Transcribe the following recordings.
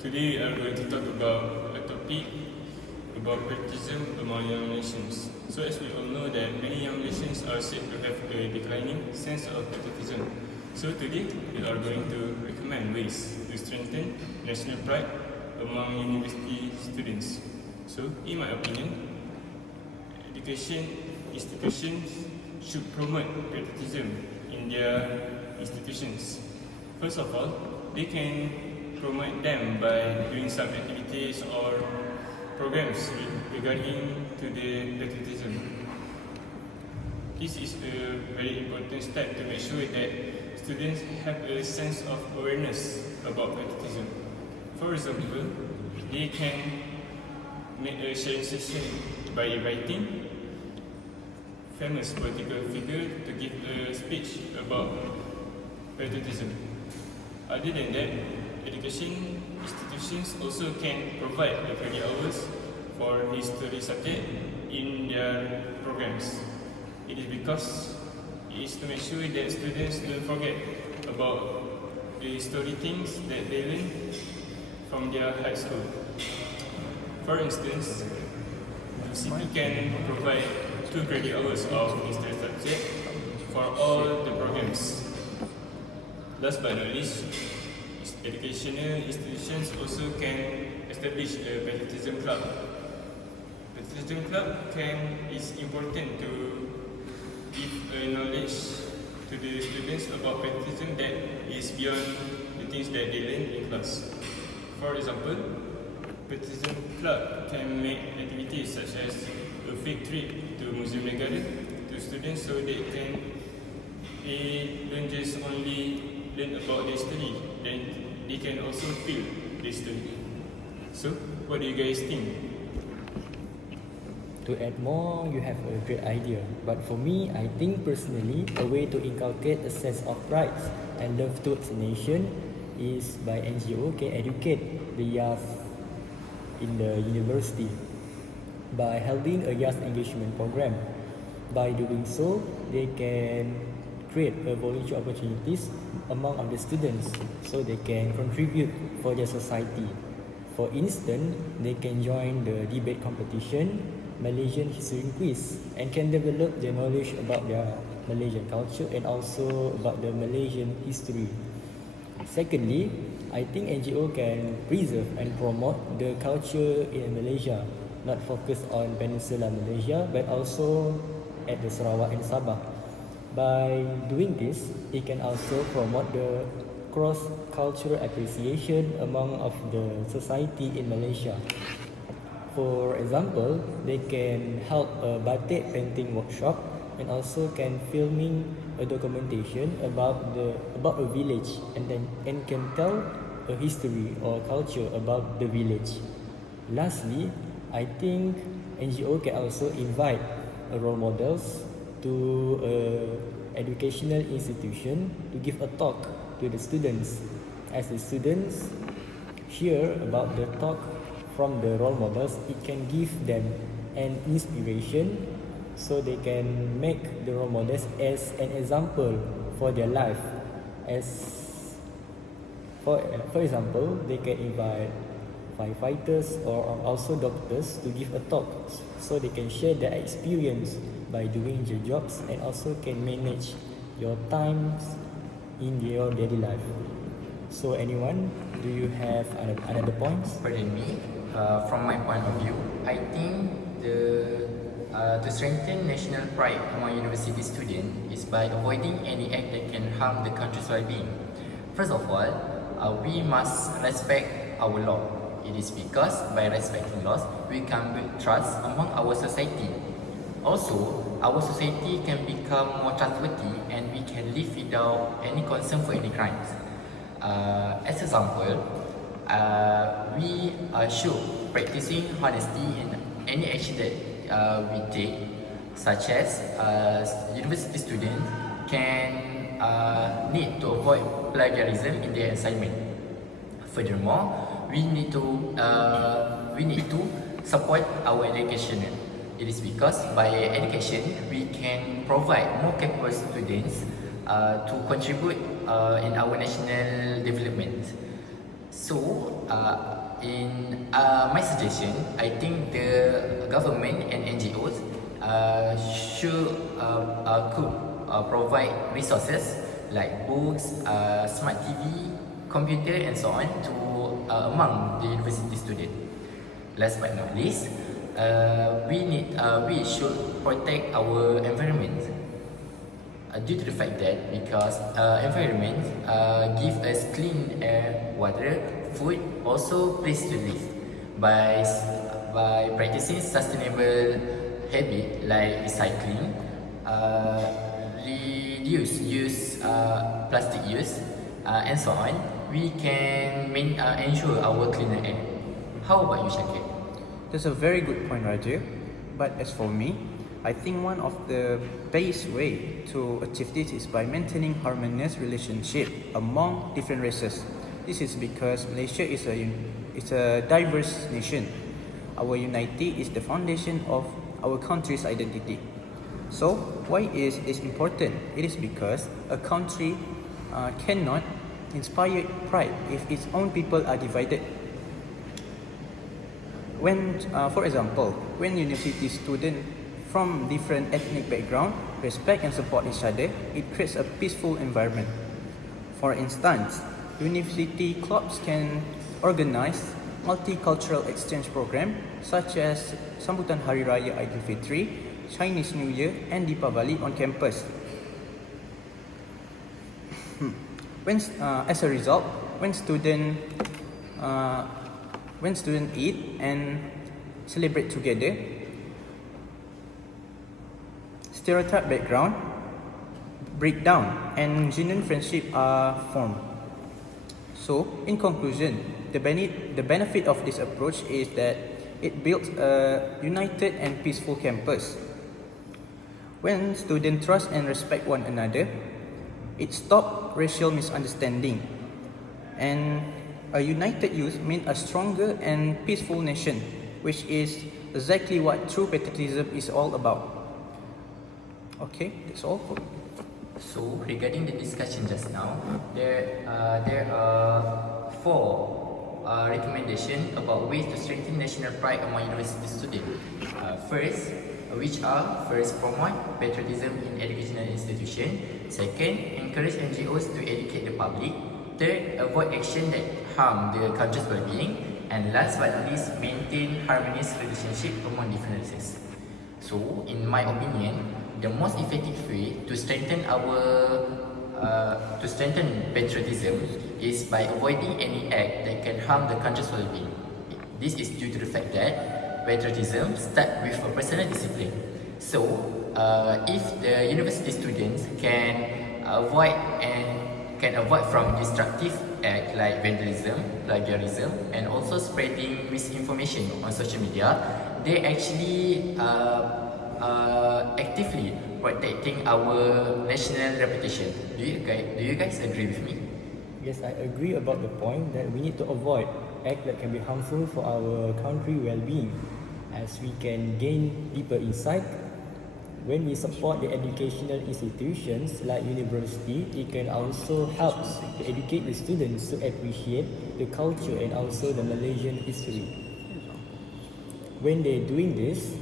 Today we are going to talk about a topic about patriotism among young nations. So as we all know that many young nations are said to have a declining sense of patriotism. So today we are going to recommend ways to strengthen national pride among university students. So in my opinion, education institutions should promote patriotism in their institutions. First of all, they can promote them by doing some activities or programs regarding to the patriotism. This is a very important step to make sure that students have a sense of awareness about patriotism. For example, they can make a sharing session by inviting famous political figure to give a speech about patriotism. Other than that, education institutions also can provide credit hours for history subject in their programs. It is because it is to make sure that students don't forget about the history things that they learn from their high school. For instance, LCC can provide 2 credit hours of history subject for all the programs. Last but not least, educational institutions also can establish a patriotism club. Patriotism club is important to give knowledge to the students about patriotism that is beyond the things that they learn in class. For example, patriotism club can make activities such as a field trip to Museum Negara to students so they don't just only learn about the history, then they can also feel the history. So, what do you guys think? To add more, you have a great idea. But for me, I think personally, a way to inculcate a sense of pride and love towards a nation is by NGO can educate the youth in the university by holding a youth engagement program. By doing so, they can create a volunteer opportunities among other students so they can contribute for their society. For instance, they can join the debate competition, Malaysian history quiz, and can develop their knowledge about their Malaysian culture and also about the Malaysian history. Secondly, I think NGO can preserve and promote the culture in Malaysia, not focus on Peninsula Malaysia but also at the Sarawak and Sabah. By doing this, it can also promote the cross-cultural appreciation among of the society in Malaysia. For example, they can help a batik painting workshop and also can filming a documentation about a village and can tell a history or culture about the village. Lastly, I think NGO can also invite role models to educational institution to give a talk to the students. As the students hear about the talk from the role models, it can give them an inspiration so they can make the role models as an example for their life. For example, they can invite firefighters or also doctors to give a talk so they can share their experience by doing their jobs and also can manage your times in your daily life. So anyone, do you have another points? Pardon me, from my point of view, I think to strengthen national pride among university students is by avoiding any act that can harm the country's well-being. First of all, we must respect our law. It is because by respecting laws, we can build trust among our society. Also, our society can become more trustworthy and we can live without any concern for any crimes. As example, we should practicing honesty in any action that we take, such as university students can need to avoid plagiarism in their assignment. Furthermore, we need to support our education. It is because by education we can provide more capable students to contribute in our national development. So my suggestion, I think the government and NGOs could provide resources like books, smart TV, computer, and so on to among the university student. Last but not least, we should protect our environment. Due to the fact that because environment give us clean air, water, food, also place to live. By practicing sustainable habit like recycling, reduce use plastic use, and so on, we can ensure our cleaner air. How about you, Shakir? That's a very good point, Raju. But as for me, I think one of the best way to achieve this is by maintaining harmonious relationship among different races. This is because Malaysia is a diverse nation. Our unity is the foundation of our country's identity. So, why is it important? It is because a country cannot inspire pride if its own people are divided. For example, when university students from different ethnic backgrounds respect and support each other, it creates a peaceful environment. For instance, university clubs can organize multicultural exchange programs such as Sambutan Hari Raya Aidilfitri, Chinese New Year, and Deepavali on campus. As a result, when students eat and celebrate together, stereotype background break down and genuine friendship are formed. So, in conclusion, the benefit of this approach is that it builds a united and peaceful campus. When students trust and respect one another, it stops racial misunderstanding, and a united youth means a stronger and peaceful nation, which is exactly what true patriotism is all about. Okay, that's all for me. So regarding the discussion just now, there are four recommendations about ways to strengthen national pride among university students. First, promote patriotism in educational institutions. Second, encourage NGOs to educate the public. Third, avoid action that harm the country's well-being. And last but not least, maintain harmonious relationship among different races. So, in my opinion, the most effective way to strengthen patriotism is by avoiding any act that can harm the country's well-being. This is due to the fact that patriotism starts with a personal discipline. So, if the university students can avoid from destructive acts like vandalism, plagiarism, and also spreading misinformation on social media, they actually actively protecting our national reputation. Do you guys agree with me? Yes, I agree about the point that we need to avoid acts that can be harmful for our country well-being, as we can gain deeper insight. When we support the educational institutions like university, it can also help to educate the students to appreciate the culture and also the Malaysian history. When they're doing this,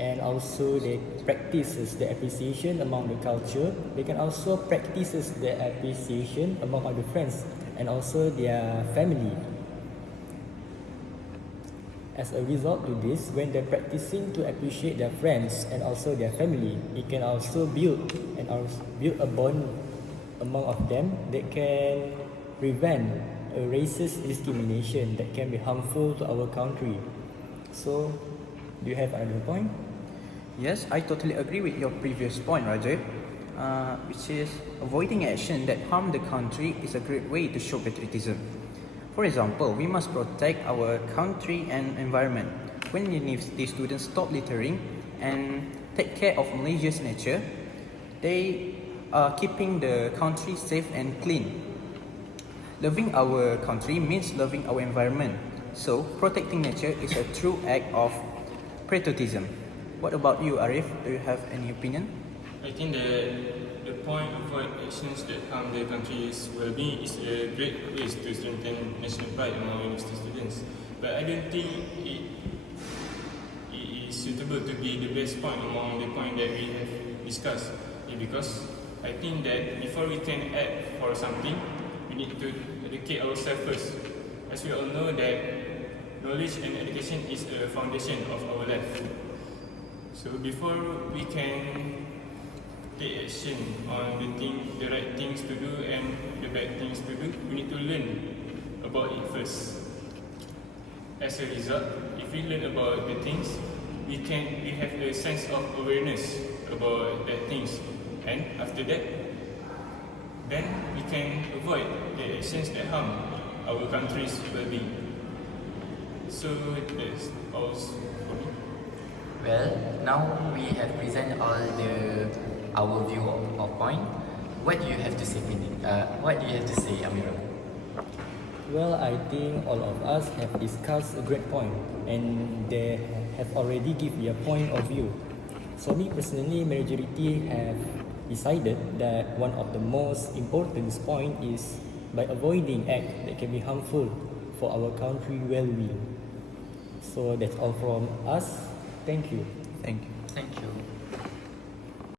and also they practices the appreciation among the culture, they can also practices the appreciation among other friends and also their family. As a result to this, when they're practicing to appreciate their friends and also their family, it can also build a bond among of them that can prevent a racist discrimination that can be harmful to our country. So, do you have another point? Yes, I totally agree with your previous point, Raju, which is avoiding action that harm the country is a great way to show patriotism. For example, we must protect our country and environment. When university students stop littering and take care of Malaysia's nature, they are keeping the country safe and clean. Loving our country means loving our environment. So, protecting nature is a true act of patriotism. What about you, Arif? Do you have any opinion? I think that the point avoid actions that harm the country's well-being is a great way to strengthen national pride among university students. But I don't think it is suitable to be the best point among the point that we have discussed. Because I think that before we can act for something, we need to educate ourselves first. As we all know that knowledge and education is the foundation of our life. So before we can take action on the right things to do and the bad things to do, we need to learn about it first. As a result, if we learn about the things, we have a sense of awareness about that things, and after that, then we can avoid the actions that harm our country's well-being. So that's all for me. Well, now we have presented all our view of point. What do you have to say, what do you have to say, Amirul? Well, I think all of us have discussed a great point, and they have already given their point of view. So me personally, majority have decided that one of the most important point is by avoiding acts that can be harmful for our country well-being. So that's all from us. Thank you. Thank you. Thank you.